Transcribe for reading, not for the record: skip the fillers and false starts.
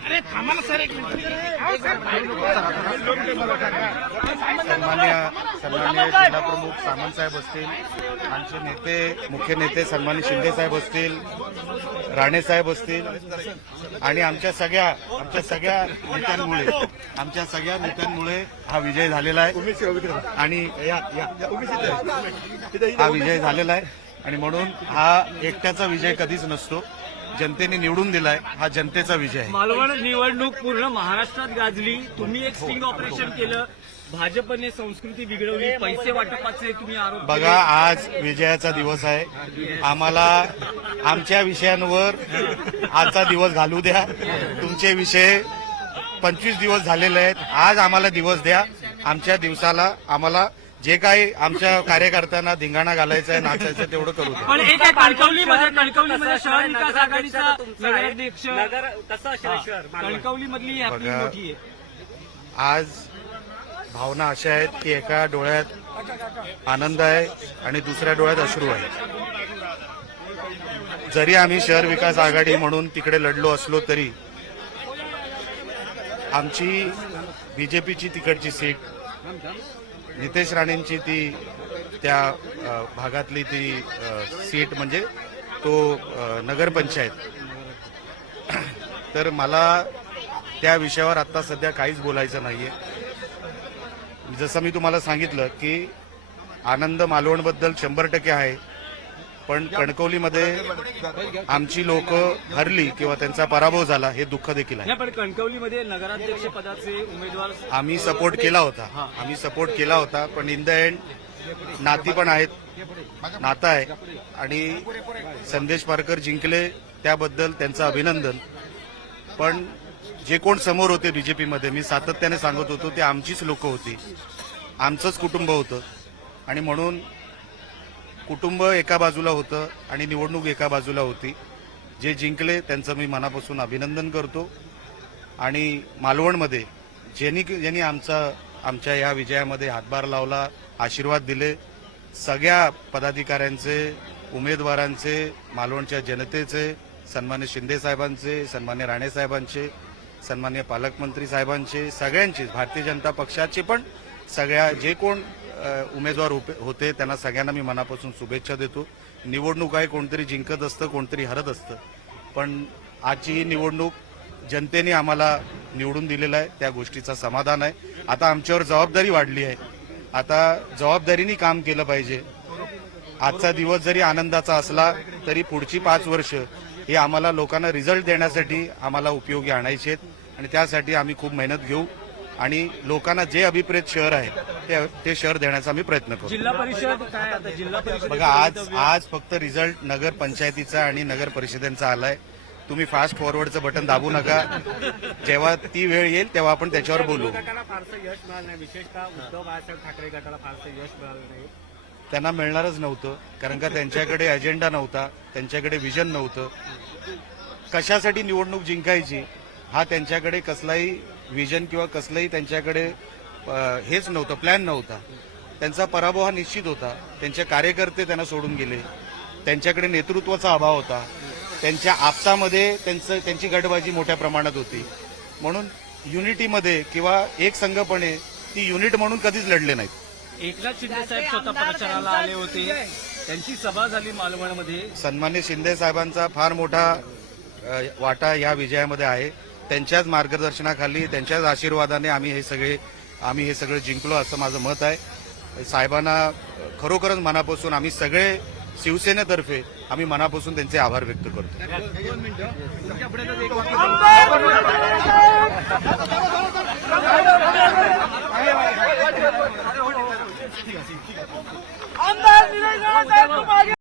अरे थांबा ना सर, एक मिनिट. सन्मान्य जिल्हाप्रमुख सामंत साहेब असतील, आमचे नेते मुख्य नेते सन्मान्य शिंदे साहेब असतील, राणे साहेब असतील आणि आमच्या सगळ्या नेत्यांमुळे हा विजय झालेला आहे आणि हा विजय झालेला आहे आणि म्हणून हा एकट्याचा विजय कधीच नसतो. जनतेने निवडून दिलाय, हा जनतेचा विजय आहे. मालवण निवडणूक पूर्ण महाराष्ट्रात गाजली. तुम्ही एक स्टिंग ऑपरेशन केलं, भाजपने संस्कृती बिघडवली, पैसे वाटपाचे तुम्ही आरोप केले. बघा, आज विजयाचा दिवस आहे. आम्हाला आमच्या विषयांवर आजचा दिवस घालू द्या. तुमचे विषय 25 दिवस झालेले आहेत. आज आम्हाला दिवस द्या. आमच्या दिवसाला आम्हाला जे काही आमच्या कार्यकर्त्यांना धिंगाणा घालायचं आहे, नाचायचं तेवढं करू द्या. पण एक कणकवलीमध्ये शहर विकास आघाडीचा नगराध्यक्ष कणकवलीमधली आपली बघा, मोठी आहे. आज भावना अशा आहेत की एका डोळ्यात आनंद आहे आणि दुसऱ्या डोळ्यात अश्रू आहे. जरी आम्ही शहर विकास आघाडी म्हणून तिकडे लढलो असलो तरी आमची बीजेपीची तिकडची सीट, नितेश राणेंची ती त्या भागातली ती सीट म्हणजे तो नगरपंचायत, तर मला त्या विषयावर आता सध्या काहीच बोलायचं नाहीये. जसं मी तुम्हाला सांगितलं की आनंद मालवणबद्दल 100% आहे, पण कणकवलीमध्ये आमची लोक हरली किंवा त्यांचा पराभव झाला हे दुःख देखील आहे. पण कणकवलीमध्ये नगराध्यक्ष पदाचे उमेदवार आम्ही सपोर्ट केला होता, पण इन द एंड नाती पण आहेत, नातं आहे आणि संदेश पारकर जिंकले त्याबद्दल त्यांचं अभिनंदन. पण जे कोण समोर होते बीजेपीमध्ये, मी सातत्याने सांगत होतो, ते आमचीच लोक होती, आमचंच कुटुंब होतं आणि म्हणून कुटुंब एका बाजूला होतं आणि निवडणूक एका बाजूला होती. जे जिंकले त्यांचं मी मनापासून अभिनंदन करतो आणि मालवणमध्ये ज्यांनी आमच्या या विजयामध्ये हातभार लावला, आशीर्वाद दिले, सगळ्या पदाधिकाऱ्यांचे, उमेदवारांचे, मालवणच्या जनतेचे, सन्मान्य शिंदे साहेबांचे, सन्मान्य राणे साहेबांचे, सन्मान्य पालकमंत्री साहेबांचे, सगळ्यांचेच, भारतीय जनता पक्षाचे पण सगळ्या जे कोण उमेदवार होते त्यांना सगळ्यांना मी मनापासून शुभेच्छा देतो. निवडणूक आहे, कोणतरी जिंकत असतं, कोणतरी हरत असतं, पण आजची ही निवडणूक जनतेने आम्हाला निवडून दिलेलं आहे, त्या गोष्टीचा समाधान आहे. आता आमच्यावर जबाबदारी वाढली आहे, आता जबाबदारीने काम केलं पाहिजे. आजचा दिवस जरी आनंदाचा असला तरी पुढची 5 वर्ष हे आम्हाला लोकांना रिझल्ट देण्यासाठी आम्हाला उपयोगी आणायचे आहेत आणि त्यासाठी आम्ही खूप मेहनत घेऊ आणि लोकांना जे अभिप्रेत शहर आहे ते शहर देण्याचा आम्ही प्रयत्न करू. जिल्हा परिषद काय आता जिल्हा परिषद बघा, आज फक्त रिझल्ट नगर पंचायतीचा आणि नगर परिषदेचा आलाय. तुम्ही फास्ट फॉरवर्डचं बटन दाबू नका. जेव्हा ती वेळ येईल तेव्हा आपण त्याच्यावर बोलू. फारसं यश मिळालं नाही, विशेषतः उद्धव बाळासाहेब ठाकरे गटाला फारसं यश मिळालं नाही. त्यांना मिळणारच नव्हतं, कारण का त्यांच्याकडे अजेंडा नव्हता, त्यांच्याकडे विजन नव्हतं. कशासाठी निवडणूक जिंकायची हा त्यांच्याकडे कसलाही विजन किंवा कसलाही त्यांच्याकडे हेच नव्हतं, प्लॅन नव्हता. त्यांचा पराभव हा निश्चित होता. त्यांचे कार्यकर्ते त्यांना सोडून गेले, त्यांच्याकडे नेतृत्वाचा अभाव होता, त्यांच्या आपसामध्ये त्यांची गटबाजी मोठ्या प्रमाणात होती. म्हणून युनिटीमध्ये किंवा एक संघपणे ती युनिट म्हणून कधीच लढले नाहीत. एकनाथ शिंदे साहेब स्वतः प्रचाराला आले होते, त्यांची सभा झाली मालवणमध्ये. सन्मान्य शिंदे साहेबांचा फार मोठा वाटा या विजयामध्ये आहे. त्यांच्याच मार्गदर्शनाखाली, त्यांच्याच आशीर्वादाने आम्ही हे सगळे जिंकलो असं माझं मत आहे. साहेबांना खरोखरच मनापासून आम्ही सगळे शिवसेनेतर्फे आम्ही मनापासून त्यांचे आभार व्यक्त करतो. आमदार